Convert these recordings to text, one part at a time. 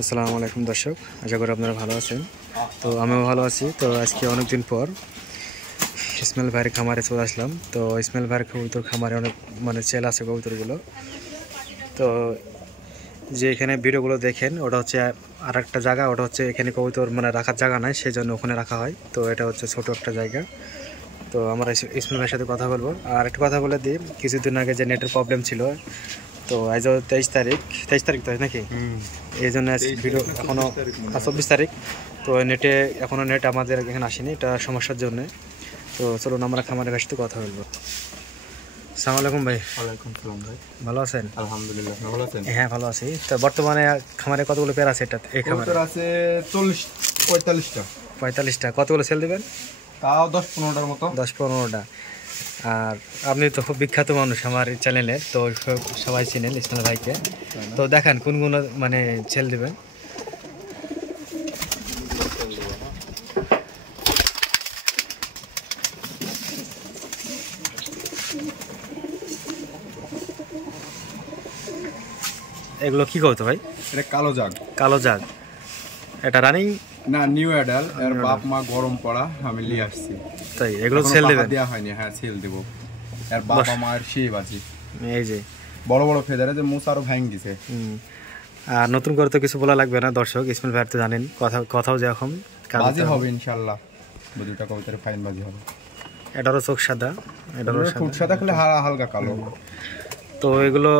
আসসালামু আলাইকুম দর্শক, আশা করি আপনারা ভালো আছেন। তো আমিও ভালো আছি। তো আজকে অনেকদিন পর ইসমাইল ভাইয়ের খামারে চলে আসলাম। তো ইসমাইল ভাইয়ের কবুতর খামারে অনেক সেল আছে কবুতরগুলো। তো যে এখানে ভিডিওগুলো দেখেন ওটা হচ্ছে আর একটা জায়গা, ওটা হচ্ছে এখানে কবুতর রাখার জায়গা নাই, সেই জন্য ওখানে রাখা হয়। তো এটা হচ্ছে ছোট একটা জায়গা। তো আমরা ইসমাইল ভাইয়ের সাথে কথা বলবো। আর একটা কথা বলে দিই, কিছুদিন আগে যে নেটের প্রবলেম ছিল, তো আজ 23 তারিখ তো নাকি, এই জন্য ভিডিও এখনও 24 তারিখ। তো নেটে এখনও নেট আমাদের এখানে আসেনি, এটা সমস্যার জন্যে। তো চলুন আমরা খামারের ভাইয়ের সাথে কথা বলবো। আসসালামু আলাইকুম ভাই। ওয়ালাইকুম সালাম ভাই। ভালো আছেন? আলহামদুলিল্লাহ, ভালো আছেন? হ্যাঁ ভালো আছি। তো বর্তমানে খামারে কতগুলো পেয়ার আছে? এটা এই খামারে আছে 40-45টা। 45টা। কতগুলো সেল দেবেন? তাও 10-15টার মতো। 10-15টা। আর আপনি তো খুব বিখ্যাত মানুষ আমার চ্যানেলের, তো সবাই চিনেন ইসমাইল ভাইকে। তো দেখান কোনগুলো সেল দেবেন। এগুলো কি করতো ভাই? এটা কালো জাগ। কালো জাগ। এটা রানিং না, নিউ অ্যাডাল। এর বাপ মা গরম পড়া, আমি নিয়ে আসছি। তাই এগুলো সেল দেবেন? দেওয়া হয়নি। হ্যাঁ, সেল দেব। এর বাবা মায়ের সেই বাজি, এই যে বড় বড় ফেদারে যে মুছ আরো ভাঙ দিছে। আর নতুন করে তো কিছু বলা লাগবে না দর্শক, ইসমাইল ভাই তো জানেন কথাও যে এখন বাজি হবে ইনশাআল্লাহ। দুটো কবুতরে ফাইন বাজি হবে। এটারও চোখ সাদা, এটারও খুব সাদা, খালি হালকা কালো। তো এগুলো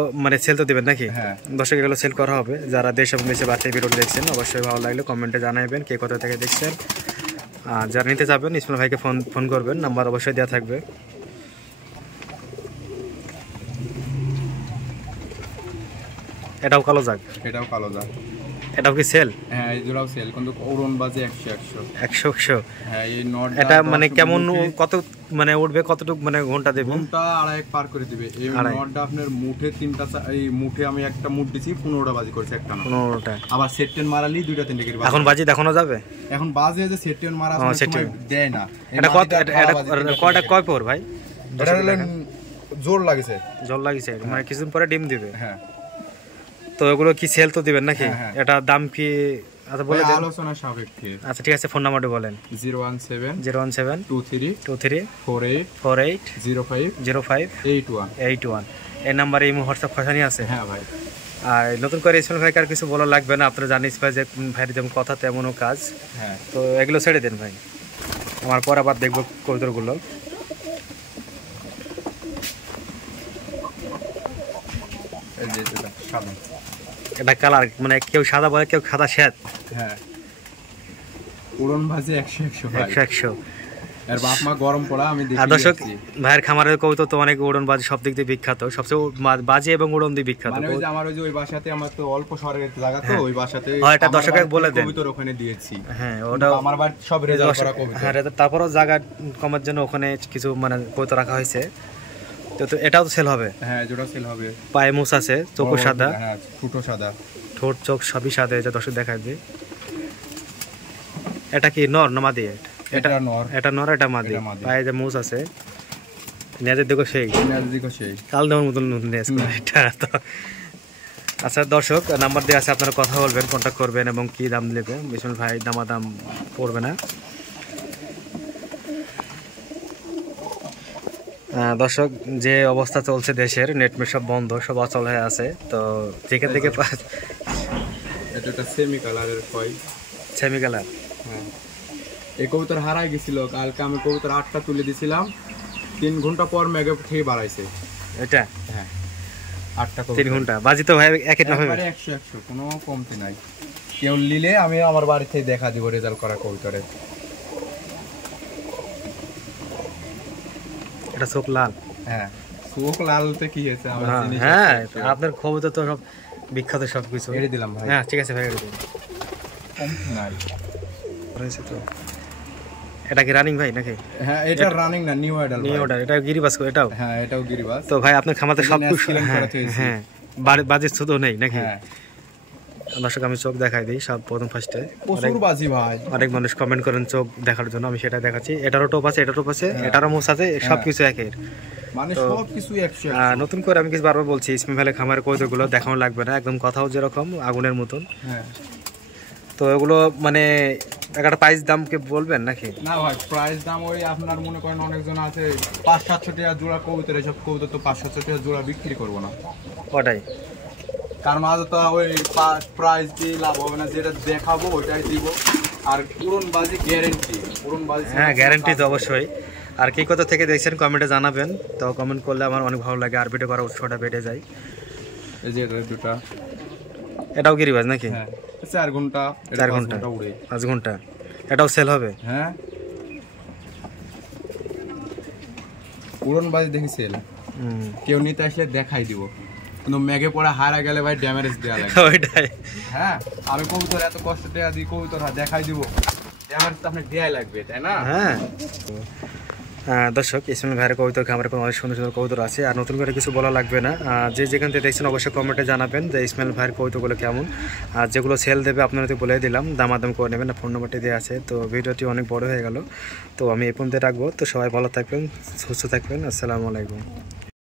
সেল তো দেবেন নাকি? হ্যাঁ, দর্শক এগুলো সেল করা হবে। যারা দেশ এবং দেশে বাচ্চা ভিডিওটি দেখছেন অবশ্যই ভালো লাগলে কমেন্টে জানাবেন কে কোথা থেকে দেখছেন। আর যারা নিতে যাবেন ইসমাইল ভাইকে ফোন করবেন, নাম্বার অবশ্যই দেওয়া থাকবে। এটাও কালো জাগ? এটাও কালো জাগ। এটাও কি সেল? হ্যাঁ, এই জোড়াও সেল, কিন্তু ওরন বাজে 100-100। হ্যাঁ, এই নট এটা কেমন কত উঠবে, কতটুকু ঘন্টা দেবে? ঘন্টা 2.5 পার করে দিবে। এই নটটা আপনার মুঠে 3টা, এই মুঠে আমি একটা মুঠ দিছি, 15টা বাজি করছে একটা না 15টা। আবার সেট টেন মারালি 2টা 3টা করে বাজি। এখন বাজি দেখানো যাবে? এখন বাজে যে সেট টেন মারা আছে সময় দেয় না। এটা কত, এটা কয় পর ভাই? এটা জোর লাগিছে। জল লাগিছে, কিছুদিন পরে ডিম দিবে। হ্যাঁ। তো এগুলো কি সেল তো দিবেন নাকি? এটা দাম কি বলে দেন? আলোচনা সাপেক্ষে। আচ্ছা ঠিক আছে, ফোন নাম্বারটা বলেন। 017-23-48-05-81 এই নাম্বারে ইমো হোয়াটসঅ্যাপ খানি আছে? হ্যাঁ ভাই। আর নতুন করে ইসমাইল ভাইকে আর কিছু বলা লাগবে না, আপনারা জানিস ভাই যে ভাইয়ের যেমন কথা তেমনও কাজ। হ্যাঁ, তো এগুলো ছেড়ে দেন ভাই, আমার পর আবার দেখবো কবুতরগুলো। এটা কালার কেউ সাদা বলে, কেউ সাদা শ্বেত। হ্যাঁ, উড়ন ভাজি 100-100। এর বাপ মা গরম পড়া, আমি দেখি। দর্শক ভাইয়ের খামারের কবুতর তো অনেক উড়ন বাজি সব দিক দিয়ে বিখ্যাত, সবচেয়ে বাজি এবং উড়ন দিয়ে বিখ্যাত। আমার ওই বাসাতে, আমার তো অল্প শহরের জায়গা, তো ওই বাসাতে এটা দর্শককে বলে দেন কবুতর ওখানে দিয়েছি। হ্যাঁ, ওটা আমার বাড়ি সব রেজাল্ট করা কবুতর। হ্যাঁ, তারপরও জায়গা কমার জন্য ওখানে কিছু কবুতর রাখা হয়েছে। তো এটাও তো সেল হবে? হ্যাঁ, যেটা সেল হবে। পায়ে মুছ আছে, চোখও সাদা। হ্যাঁ, ঠোঁটও সাদা, ঠোঁট চোখ সবই সাদা, এটা দর্শক দেখায় যে। এটা কি নর না মাদি? এটা নর। এটা নর, এটা মাদি। পায়ে যে মুছ আছে, নেজের দিকে সেই কাল দেওয়ার মতন নেজ এটা তো। আচ্ছা দর্শক, নাম্বার দিয়ে আছে, আপনারা কথা বলবেন, কন্ট্যাক্ট করবেন এবং কি দাম নেবে। ইসমাইল ভাই দামাদাম পড়বে না। দর্শক, যে অবস্থা চলছে দেশের, নেটমেট সব বন্ধ, সব অচল হয়ে আছে। তো যেখান থেকে এটা সেমি কালারের কয়, সেমি কালার। হ্যাঁ, এই কবুতর হারাই গেছিল কালকে। আমি কবুতর 8টা তুলে দিছিলাম, 3 ঘন্টা পর মেঘে থেকে বাড়াইছে এটা। হ্যাঁ, 8টা 3 ঘন্টা বাজি তো ভাই একই না হবে? 100-100, কোনো কমতি নাই। কেউ নিলে আমি আমার বাড়িতে দেখা দিব রেজাল্ট করা কবুতরে। এটা চোখ লাল। হ্যাঁ, চোখ লালতে কি হয়েছে? হ্যাঁ, আপনার কবুতর তো সব বিখ্যাত, সব কিছু এড়ে দিলাম ভাই। হ্যাঁ ঠিক আছে ভাই, এড়ে দিন। কমতি নাই রয়েছে তো। এটা কি রানিং ভাই নাকি? হ্যাঁ, এটা রানিং না, নিউ অ্যাডাল। এটা গিরিবাস, এটাও? হ্যাঁ, এটাও গিরিবাস। তো ভাই আপনার খামাতে সব কিছু, হ্যাঁ বাজেট শুধু নেই নাকি? হ্যাঁ, দর্শক আমি চোখ দেখাই দিই সব প্রথম ফার্স্টে। প্রচুর বাজি ভাই, অনেক মানুষ কমেন্ট করেন চোখ দেখার জন্য, আমি সেটা দেখাচ্ছি। এটারও টোপ আছে, এটার টোপ আছে, এটারও মোষ আছে, সব কিছু একের। মানে সব কিছু 100। নতুন করে আমি কিছু বারবার বলছি, ইসমাইল ভাইয়ের খামারের কৌতুকগুলো দেখানো লাগবে না, একদম কথাও যেরকম আগুনের মতন। হ্যাঁ, তো এগুলো মানে একটা প্রাইস দাম কে বলবেন নাকি? না ভাই, প্রাইস দাম ওই আপনার মনে করেন অনেকজন আছে 500-700 টাকা জোড়া কবুতর, এসব কবুতর তো 500-700 টাকা জোড়া বিক্রি করবো না। ওটাই, কারণ আজ তো ওই প্রাইস দিয়ে লাভ হবে না, যেটা দেখাবো ওইটাই দিব। আর উড়নবাজি গ্যারেন্টি, উড়নবাজি হ্যাঁ গ্যারেন্টি তো অবশ্যই। আর কি কথা থেকে দেখছেন কমেন্টে জানাবেন, তো কমেন্ট করলে আমার অনেক ভালো লাগে, আর ভিডিও করার উৎসাহটা বেড়ে যায়। এই যে এটা দুটা, এটাও গিরিবাজ নাকি? হ্যাঁ 4 ঘন্টা, 4 ঘন্টা উড়ে 5 ঘন্টা, এটাও সেল হবে? হ্যাঁ, উড়নবাজি দেখি সেল। কেউ নিতে আসলে দেখাই দিব, কিন্তু মেঘে পড়ে হারা গেলে ভাই ড্যামেজ দেওয়া লাগে। ওইটাই, হ্যাঁ, আমি কবুতর এত কষ্ট টাকা দিই, কবুতর দেখাই দিব, ড্যামেজ তো আপনার দেয়াই লাগবে, তাই না? হ্যাঁ। দর্শক, ইসমাইল ভাইয়ের কবুতর খামারে কোনো অনেক সুন্দর সুন্দর কবুতর আছে, আর নতুন করে কিছু বলা লাগবে না। যে যেখান থেকে দেখছেন অবশ্যই কমেন্টে জানাবেন যে ইসমাইল ভাইয়ের কবুতরগুলো কেমন, আর যেগুলো সেল দেবে আপনারা তো বলে দিলাম, দামাদাম করে নেবেন, ফোন নাম্বারটি দেওয়া আছে। তো ভিডিওটি অনেক বড় হয়ে গেল, তো আমি এই পর্যন্ত রাখবো। তো সবাই ভালো থাকবেন, সুস্থ থাকবেন, আসসালামু আলাইকুম।